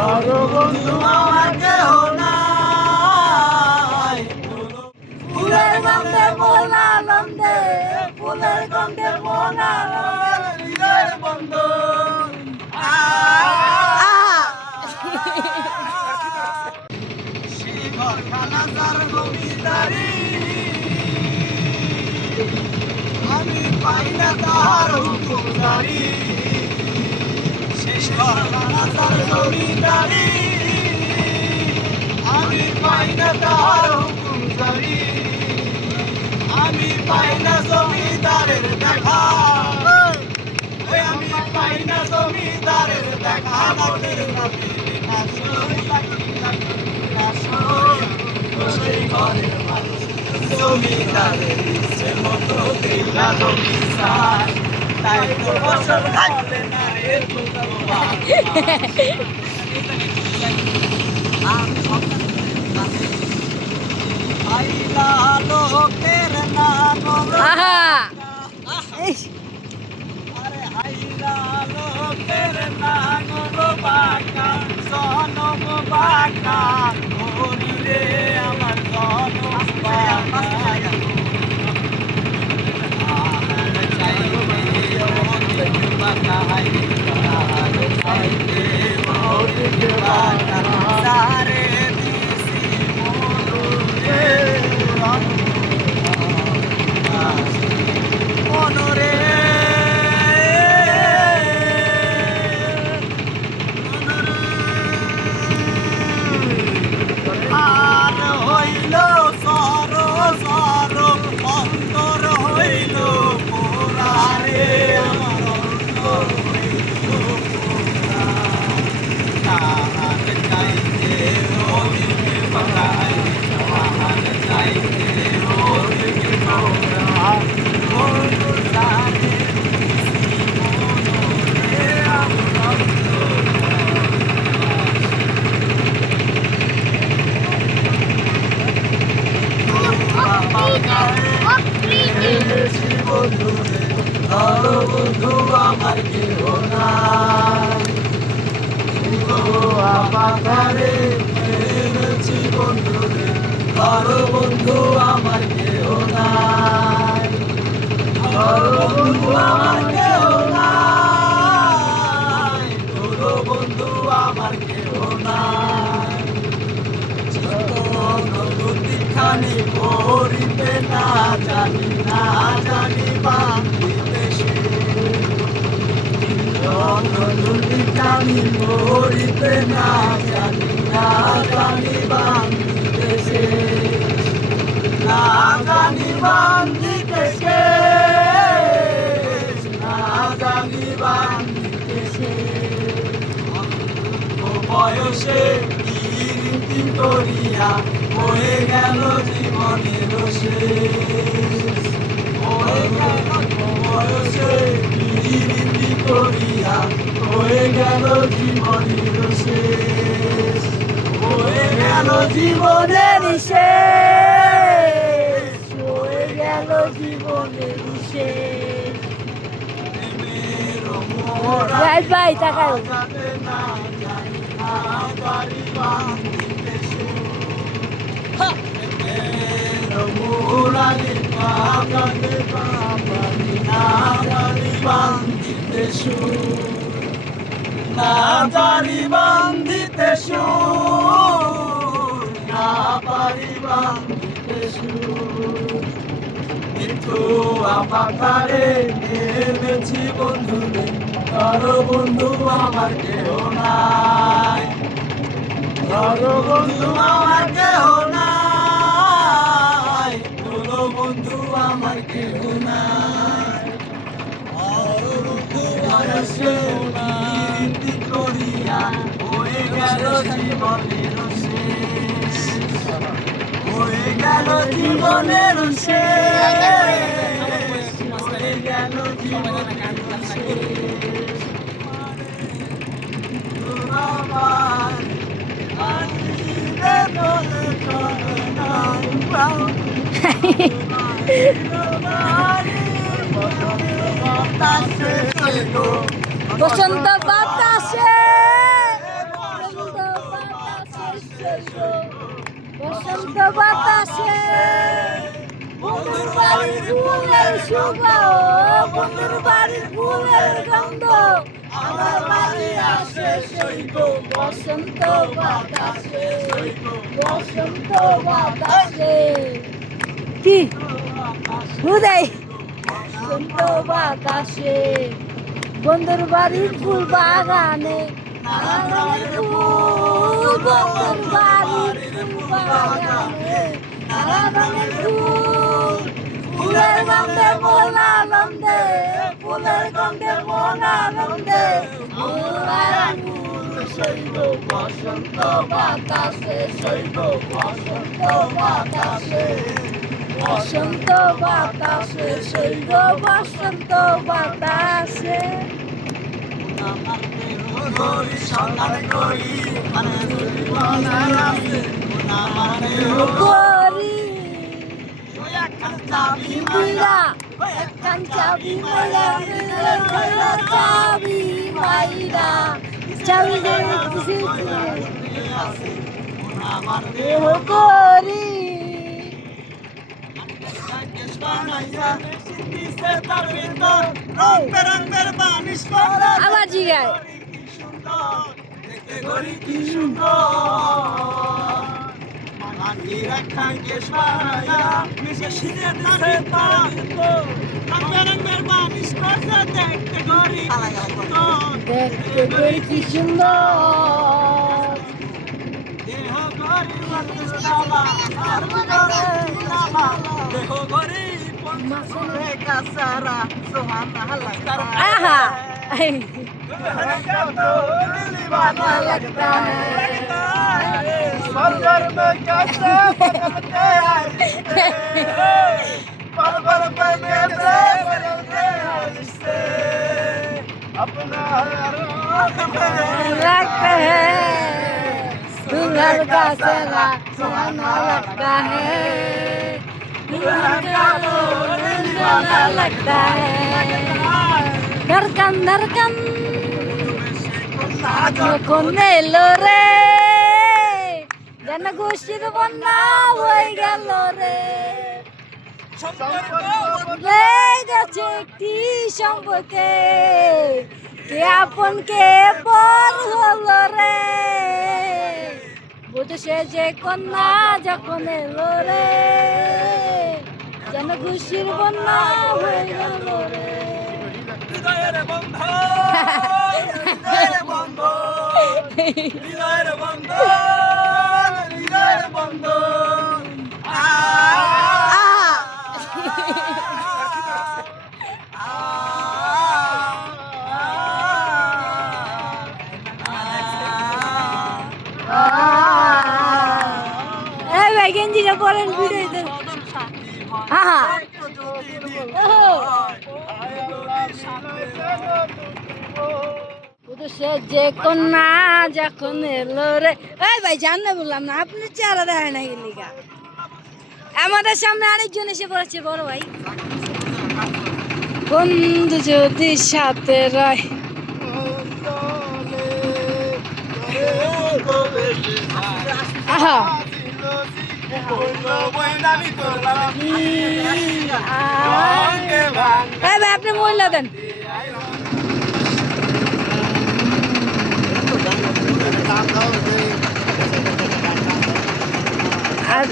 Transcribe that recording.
বন্ধু আমার কেহ নাই। ফুলের গন্ধে মন আনন্দে, ফুলের গন্ধে মন আনন্দে, হৃদয়ের বন্ধু সেই ঘরখানা যার জমিদারি, আমি পাই না তার হুকুম জারি। সেই ঘরখানা যার জমিদারি, আমি পাই না তার হুকুম জারি। আমি পাই না জমিদারের দেখা, আমি পাই না জমিদারের দেখা। নদীর নদী সেই ঘরের মানুষ জমিদারের ইচ্ছে মতো দিলা জমি চায়, তাই তো ফসল খাবে না একটু আইলা লোকের নাম আরে আইলা লোকের নাম বাঁকা জনম বাঁকা রে আমার জনম বাঁকা। সারে দিছি মনোরে আর হইল সর সর অন্তর হইল পোড়ারে আমার অন্তর হইল পোড়া। তাহার চাইতে রোদিকে পাঠাই, তাহার চাইতে রোদিকে পাঠাই, বন্ধু সাথে মনোরে আমার বন্ধু আমার কেহ নাই। আমারে মেরেছি বন্ধু রে, বন্ধু আমার কেহ নাই। বন্ধু আমার কেহ নাই, বন্ধু আমার কেহ নাই। খানি পড়িতে না জানি, না জানি বাঁধিতে সে খানি পড়িতে না জানি, না জানি বাঁধিতে সে, না জানি বাঁধিতে সে, না জানি বাঁধিতে সে। বয়সে রীতি করিয়া হয়ে গেল জীবনের শেষ, হয়ে গেল বয়সে রীতি করিয়া হয়ে গেল জীবনের শেষ, হয়ে গেল জীবনের শেষ, হয়ে গেল জীবনের শেষ। ভাই ভাই টাকা না পারি বান্ধিতে না পারি বান্ধিতে কিন্তু আমাকারে নেমেছি বন্ধু রে, ধরো বন্ধু আমার কেহ নাই। ধরো বন্ধু আমার কেহ নাই, ধরো বন্ধু আমার কেহ নাই। বয়সে রীতি করিয়া হয়ে গেল জীবনের শেষ, হয়ে গেল জীবনের শেষ, হয়ে গেল জীবনের শেষ। আমার আনিতে বলে চলে না বসন্ত বাতাসে সইব বসন্ত বাতাসে বন্ধুর বাড়ির ফুলের শোভা বন্ধুর বাড়ির ফুলের গন্ধ আমার বাড়ি আসে সইব বসন্ত বাতাসে বসন্ত বাতাসে কি উদয় বসন্ত বাতাসে বন্ধুর বাড়ির ফুল বাগানে নানান ফুল বন্ধুর বাড়ির ফুল বাগানে নানান ফুল ফুলের গন্ধে মন আনন্দে ফুলের গন্ধে মন আনন্দে সইব বসন্ত বাতাসে সইব বসন্ত বাতাসে বসন্ত বাতাসে সইব বসন্ত বাতাসে গরি সন্ধান করি গরি একখান চাবি মাইরা একখান চাবি মাইরা চাবি মাইরা চাবি আমার দেহ গরি তার ভিতর রং বেরঙের বানিশ করা আবার জিগায় দেখতে গরি কি সুন্দর মাটির একখান কেশ বানাইয়া মিশে শীতের দিছে তার ভিতর রং বেরঙের বানিশ করছে দেখতে গরি দেখতে গরি কি সুন্দর দেহ গরি লাগতেছালা আর ভিতরে নামা দেহ গরি মাসুরে কাসারা সোহানা লাগতা आहा दीवाना लगता है मंदिर में कैसे बदलते हैं पल पल पे कैसे बदलते हैं रिश्ते अपना लगता है दुल्हन का सरा सुहाना लगता है दुल्हन का बोल दीवाना लगता है धड़कन धड़कन যখন এলো রে যেন গোষ্ঠীর বন্যা হয়ে গেল রে গেছে একটি সম্পর্কে কে আপন কে পর হলো রে বুঝে যে কন্যা যখন এলো রে যেন খুশির বন্যা হয়ে গেল রে হৃদয়ের বন্ধ হৃদয়ের বন্ধ হৃদয়ের বন্ধ হৃদয়ের বন্ধ এই ভাই গেঞ্জিটা পরেন ভিডিওতে হ্যাঁ সে যে কন্যা যখন এলো রে এই ভাই জানলে বললাম না আপনি চেহারা দেখেন না গেলিগা আমাদের সামনে আরেকজন এসে পড়েছে বড় ভাই বন্ধু যদি সাথে রয় আহা ভাই আপনি মহিলা দেন আর